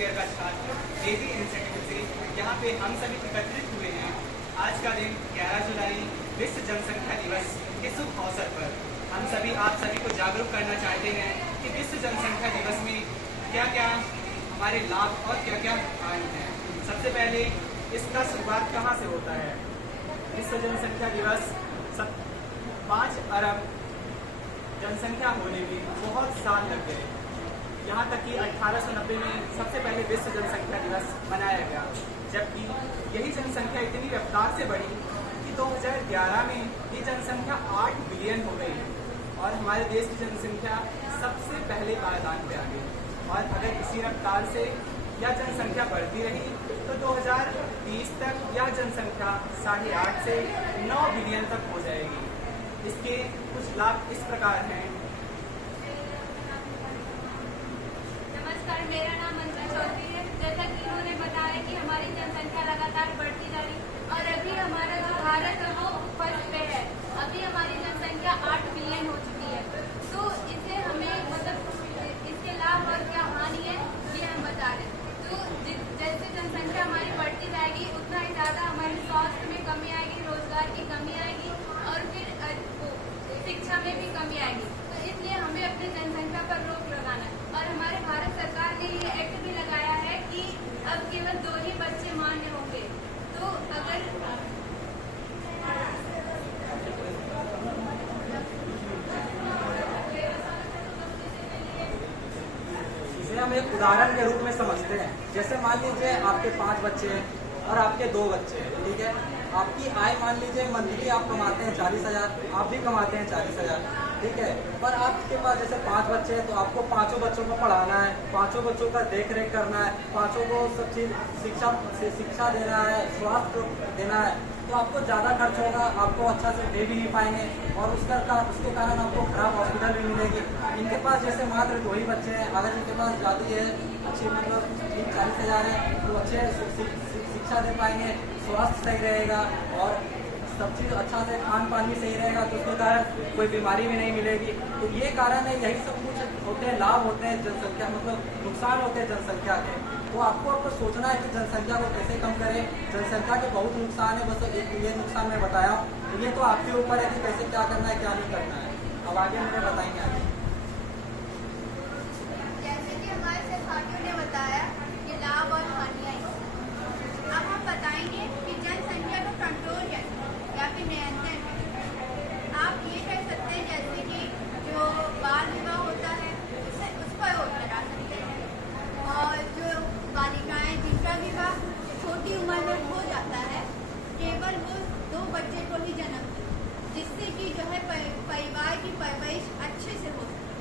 Year का छात्र AB institute से यहाँ पे हम सभी एकत्रित हुए हैं आज का दिन 11 जुलाई विश्व जनसंख्या दिवस के शुभ अवसर पर। हम सभी आप सभी को जागरूक करना चाहते हैं कि विश्व जनसंख्या दिवस में क्या क्या हमारे लाभ और क्या क्या हानि हैं। सबसे पहले इसका शुरुआत कहाँ से होता है। विश्व जनसंख्या दिवस 5 अरब जनसंख्या होने में बहुत साल लग गए। यहाँ तक कि 1890 में सबसे पहले विश्व जनसंख्या दिवस मनाया गया, जबकि यही जनसंख्या इतनी रफ्तार से बढ़ी कि 2011 में ये जनसंख्या 8 बिलियन हो गई और हमारे देश की जनसंख्या सबसे पहले पायदान पे आ गई। और अगर इसी रफ्तार से यह जनसंख्या बढ़ती रही तो 2030 तक यह जनसंख्या 8.5 से 9 बिलियन तक हो जाएगी। इसके कुछ लाभ इस प्रकार हैं। नमस्कार, मेरा नाम मंजू चौधरी है। जैसा कि उन्होंने बताया कि हमारी जनसंख्या लगातार बढ़ती जा रही और अभी हमारा जो भारत है वो फर्स्ट पे है। अभी हमारी जनसंख्या 8 बिलियन हो चुकी है। तो इसे हमें इसके लाभ और क्या हानि है ये हम बता रहे हैं। तो जैसे जनसंख्या हमारी बढ़ती जाएगी उतना ही ज़्यादा हमारे स्वास्थ्य में कमी आएगी, रोजगार की कमी आएगी और फिर शिक्षा में भी कमी आएगी। तो इसलिए हमें अपनी जनसंख्या पर रोक लगाना है। और हमारे भारत सरकार ने ये एक्ट भी लगाया है कि अब केवल 2 ही बच्चे मान्य होंगे। तो अगर इसे हम एक उदाहरण के रूप में समझते हैं। जैसे मान लीजिए आपके 5 बच्चे हैं और आपके 2 बच्चे हैं, ठीक है। आपकी आय मान लीजिए मंथली आप कमाते हैं 40,000, आप भी कमाते हैं 40,000, ठीक है। पर आपके पास जैसे 5 बच्चे हैं तो आपको 5 बच्चों को पढ़ाना है, 5 बच्चों का देख रेख करना है, 5 को सब चीज शिक्षा देना है, स्वास्थ्य देना है। तो आपको ज़्यादा खर्च होगा, आपको अच्छा से दे भी नहीं पाएंगे और उसके कारण आपको खराब हॉस्पिटल भी मिलेगी। इनके पास जैसे मात्र 2 ही बच्चे हैं, अगर इनके पास ज़्यादा है अच्छी मतलब 40,000 है तो अच्छे शिक्षा दे पाएंगे, स्वास्थ्य सही रहेगा और सब चीज़ अच्छा से खान पान भी सही रहेगा, तो उसके कारण कोई बीमारी भी नहीं मिलेगी। तो ये कारण है, यही सब कुछ होते हैं, लाभ होते हैं जनसंख्या मतलब नुकसान होते हैं जनसंख्या के। तो आपको सोचना है कि जनसंख्या को कैसे कम करें। जनसंख्या के बहुत नुकसान है, बस ये नुकसान मैं बताया हूँ। ये तो आपके ऊपर है कि कैसे क्या करना है क्या नहीं करना है। अब आगे मुझे बताएंगे आगे। जैसे कि हमारे सहपाठियों ने बताया कि लाभ और हानियाँ, अब हम बताएंगे कि जनसंख्या को कंट्रोल या फिर नियंत्रण आप ये कर सकते हैं। जैसे कि जो बाल विवाह होता है उस पर रोक लगा सकते हैं और जो बालिकाएं जिनका विवाह छोटी उम्र में हो जाता है केवल वो 2 बच्चे को ही जन्म दें, जिससे कि जो है परिवार की परवरिश अच्छे से हो सके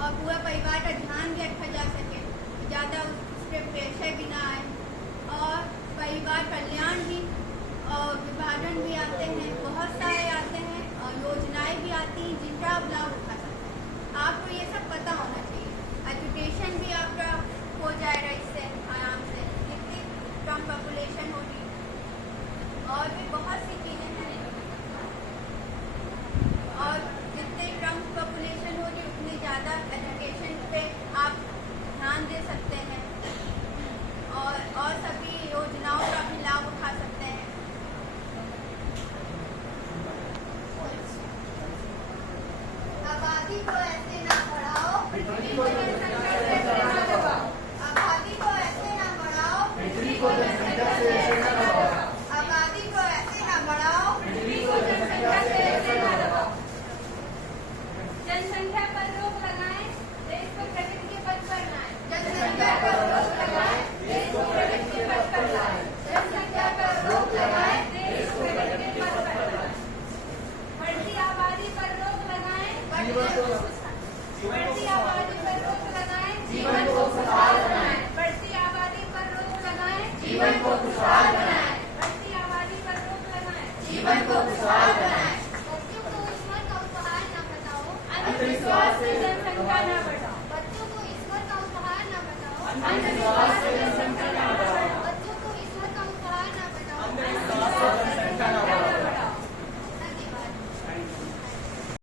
और पूरा परिवार का ध्यान भी रखा जा सके, ज़्यादा उस पर प्रेशर भी ना आए और परिवार कल्याण भी और विभाजन भी आते हैं, बहुत सारे आते हैं और योजनाएं भी आती हैं जिनका आप लाभ उठा सकते हैं। आपको ये सब पता होना चाहिए। एजुकेशन भी आपका हो जाएगा इससे आराम से, जितनी कम पॉपुलेशन होगी और भी बहुत सी चीज़ें हैं। और जितनी कम पॉपुलेशन होगी उतनी ज़्यादा एजुकेशन पे आप ध्यान दे सकते हैं और सभी योजनाओं का भी लाभ उठा सकते हैं। आबादी को ऐसे ना बढ़ाओ, आबादी को ऐसे ना बढ़ाओ, आबादी को ऐसे ना बढ़ाओ, जनसंख्या पर रोक लगाएं, देश को प्रगति के पथ पर लाएं। जनसंख्या पर रोक लगाएं, देश को प्रगति के पथ पर लाएं। जनसंख्या पर रोक लगाएं, देश को प्रगति के पथ पर लाएं। बढ़ती आबादी पर रोक लगाएं, बढ़ती आबादी पर रोक लगाएं, जीवन को खुशहाल बनाएं। बढ़ती आबादी पर रोक लगाएं, जीवन को खुशहाल बनाएं। बढ़ती आबादी पर रोक लगाएं, जीवन को खुशहाल बनाएं। बच्चों को ईश्वर का उपहार न बताओ, अंधविश्वास से जनसंख्या न बढ़ाओ। बच्चों को ईश्वर का उपहार न बताओ, अंधविश्वास से